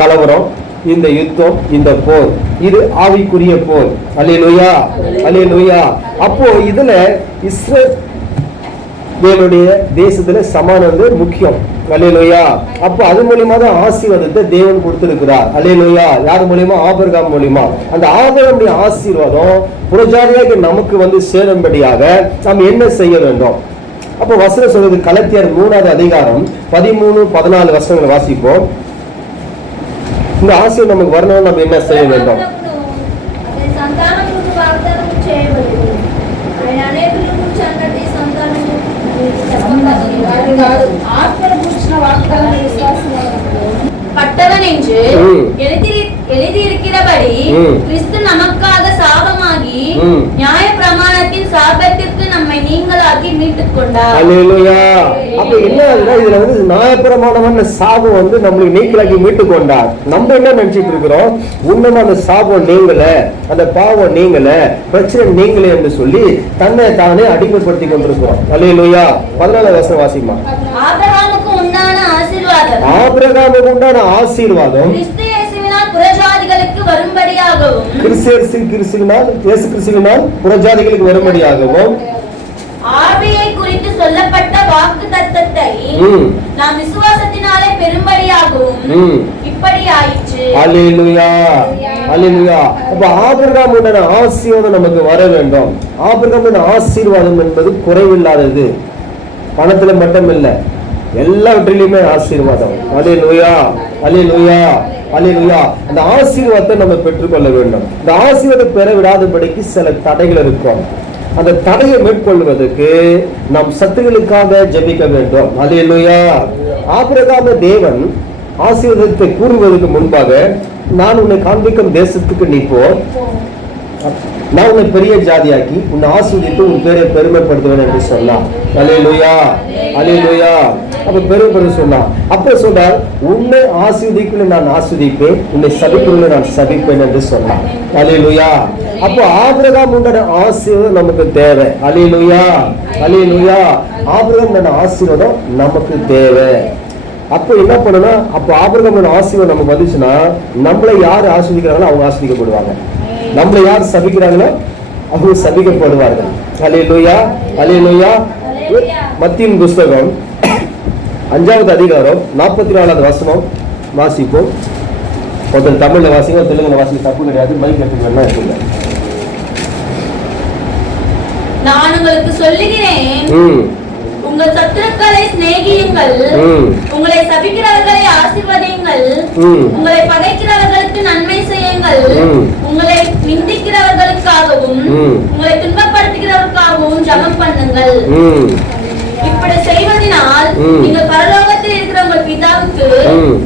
கலவரம் இந்த யுத்தம் இந்த போர். இது ஆவிக்குரிய போர். அல்லேலூயா அல்லேலூயா. அப்போ இதுல இஸ்ரேலுடைய தேசத்துல சமானம் வந்து முக்கியம். அல்லேலூயா. அப்போ அது மூலியமா தான் ஆசீர்வாதத்தை தேவன் கொடுத்திருக்கிறார். அல்லேலூயா. யார் மூலியமா? ஆபர்காம் மூலியமா. அந்த ஆபரமுடைய ஆசீர்வாதம் புரஜாரியாக நமக்கு வந்து சேரும்படியாக நாம் என்ன செய்ய வேண்டும்? அப்போ வசனம் சொல்றது கலத்தியர் மூணாவது அதிகாரம் பதிமூணு பதினாலு வசனங்களை வாசிப்போம். இந்த ஆசை நமக்கு வரணும் நம்ம என்ன செய்ய வேண்டும்? எழுதியிருக்கிறபடி கிறிஸ்து நமக்காக சாபமாகி நியாய பிரமாணத்தின் சாபத்திற்கு நீங்களாக்கி மீட்டுக் கொண்டார் அல்லேலூயா அப்ப என்ன இதுல வந்து நியாயப்பிரமாணமான சாபம் வந்து நம்மளுக்கு நீக்கலாக்கி மீட்டு கொண்டார் நம்ம என்ன நினைச்சிட்டு இருக்கிறோம்? உண்மைமா அந்த சாபம் நீங்கல அந்த பாவம் நீங்கல பிரச்சனை நீங்களே என்று சொல்லி தன்னை தானே அடிமைப்படுத்தி கொண்டிருக்கிறோம். அல்லேலூயா பதினாலு வருஷம் வாசிமா. ஆபிரகாமுக்கு உண்டான ஆசீர்வாதம். வரும்படியாகவும். கிறிஸ்தியரசு கிறிஸ்துவினால் இயேசு கிறிஸ்துவினால் புறஜாதிகளுக்கு வரும்படியாகவும். ஆவியை குறித்து சொல்லப்பட்ட வாக்கு தத்தத்தை. நாம் விசுவாசத்தினாலே பெரும்படியாகவும். இப்படி ஆயிற்று அல்லேலூயா அல்லேலூயா அப்ப ஆபிரகாம் உண்டான ஆசீர்வாதம் நமக்கு வர வேண்டும். ஆபிரகாமின் ஆசீர்வாதம் என்பது குறைவில்லாதது. பணத்துல மட்டும் இல்ல எல்லாவற்றிலுமே ஆசீர்வாதம். அல்லேலூயா அல்லேலூயா அல்லேலூயா அந்த ஆசீர்வாதத்தை நம்ம பெற்றுக்கொள்ள வேண்டும். இந்த ஆசீர்வாதம் பெற விடாதபடிக்கு சில தடைகள் இருக்கும். அந்த தடையை மேற்கொள்வதற்கு நாம் சத்துகளுக்காக ஜெபிக்க வேண்டும். அல்லேலூயா ஆபிரகாம தேவன் ஆசீர்வாதத்தை கூறுவதற்கு முன்பாக நான் உன்னை காண்பிக்கும் தேசத்துக்கு நீ போ. நான் உன்னை பெரிய ஜாதியாக்கி உன்னை ஆசீர்வதித்து உன் பேரை பெருமைப்படுத்துவேன் என்று சொன்னான் அலையிலுயா அலையிலுயா அப்ப பெரும் சொன்னான் அப்ப சொன்னார் உன்னை ஆசீர்வதிக்குள்ள நான் ஆசிரியப்பேன் உன்னை சபிக்குள்ள நான் சபிப்பேன் என்று சொன்னான் அலையிலுயா அப்போ ஆபிரகாம் உண்டான ஆசீர்வாதம் நமக்கு தேவை. அலையிலுயா அலையிலுயா ஆபிரகாம் உண்டான ஆசீர்வாதம் நமக்கு தேவை. அப்போ என்ன பண்ணணும் அப்போ ஆபிரகமோட ஆசீர்வாதம் நமக்கு வந்துச்சுன்னா நம்மளை யார் ஆஸ்வதிக்கிறாங்களோ அவங்க ஆஸ்வதிக்கப்படுவாங்க நம்மளை யார் சபிக்கிறாங்களோ அவங்க சபிக்கப்படுவார்கள். அலையலூயா அலையலூயா மத்தியின் புஸ்தகம் அஞ்சாவது அதிகாரம் நாற்பத்தி நாலாவது வசனம் வாசிப்போம். ஒருத்தர் தமிழ்ல வாசிங்க தெலுங்குல வாசிக்க தப்பு கிடையாது. மைக் எடுத்துக்கலாம் இருக்குங்க நான் உங்களுக்கு சொல்லுகிறேன் உங்கள் சத்துருக்களை சிநேகியுங்கள் உங்களை சபிக்கிறவர்களை ஆசீர்வதியுங்கள் உங்களை பகைக்கிறவர்களுக்கு நன்மை செய்யுங்கள். உங்களை நிந்திக்கிறவர்களுக்காகவும். உங்களை துன்பப்படுத்துகிறவர்களுக்காகவும் ம் இப்படி செய்வதனால். நீங்கள் பரலோகத்தில் இருக்கிற உங்கள் பிதாவுக்கு.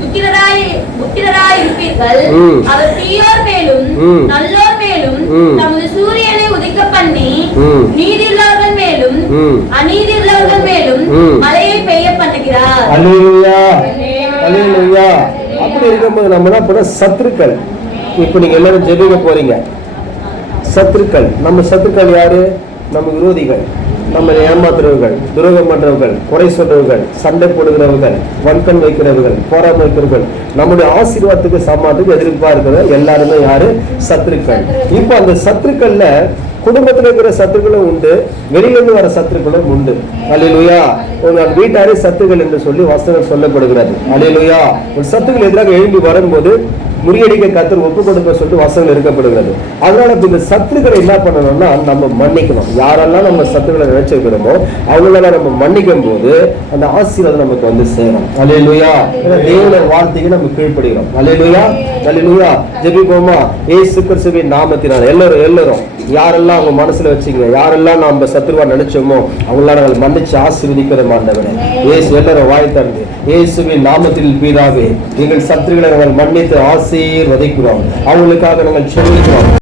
புத்திரராய் புத்திரராய் இருப்பீர்கள். அவர் தீயோர் மேலும். நல்லோர் மேலும். தமது சூரியனை உதிக்க பண்ணி. நீதியுள்ளவர்கள் மேலும் ம் அநீதியுள்ளவர்கள் மேலும். மழையை பெய்ய பண்ணுகிறார் அப்படி இருக்கும்போது நம்ம என்ன பண்ண சத்துருக்கள் இப்போ நீங்க எல்லாரும் ஜெபிக்க போறீங்க சத்துருக்கள் நம்ம சத்துருக்கள் யாரு நம்ம விரோதிகள் நம்மளை ஏமாத்துறவர்கள் துரோகம் பண்றவர்கள் குறை சொல்றவர்கள் சண்டை போடுகிறவர்கள் வன்கண் வைக்கிறவர்கள் போராட்டம் வைக்கிறவர்கள் நம்முடைய ஆசீர்வாதத்துக்கு சமாதத்துக்கு எதிர்ப்பா இருக்கிற எல்லாருமே யாரு? சத்துருக்கள். இப்போ அந்த சத்துருக்கள்ல குடும்பத்தில் இருக்கிற சத்துருக்களும் உண்டு வெளியிலிருந்து வர சத்துருக்களும் உண்டு. அலையிலுயா உங்கள் வீட்டாரே சத்துக்கள் என்று சொல்லி வசனம் சொல்லப்படுகிறது. அலையிலுயா ஒரு சத்துக்கள் எதிராக எழும்பி வரும்போது முறியடிக்க கத்தர் ஒப்பு கொடுக்க சொல்லிட்டு வசனம் இருக்கப்படுகிறது அதனால இந்த சத்துருக்களை என்ன பண்ணணும்னா நம்ம மன்னிக்கணும். யாரெல்லாம் நம்ம சத்துக்களை நினைச்சிருக்கிறோமோ அவங்களெல்லாம் நம்ம மன்னிக்கும் போது அந்த ஆசீர்வாதம் நமக்கு வந்து சேரும். அலையிலுயா தேவன வார்த்தைக்கு நம்ம கீழ்ப்படுகிறோம். அலையிலுயா அலையிலுயா ஜெபிப்போமா? ஏசு கிறிஸ்துவின் நாமத்தினால் எல்லாரும் எல்லாரும். யாரெல்லாம் அவங்க மனசுல வச்சுங்க யாரெல்லாம் நம்ம சத்துருவா நினைச்சோமோ அவங்களாம் நாங்கள் மன்னிச்சு ஆசீர்வதிக்கிற மாண்டவனே ஏசு எல்லாரும் வாய் தந்து இயேசுவின் நாமத்தில் பீதாவே எங்கள் சத்துருக்களை நாங்கள் மன்னித்து ஆசீர்வதிக்கிறோம். அவங்களுக்காக நாங்கள் செலுத்துகிறோம்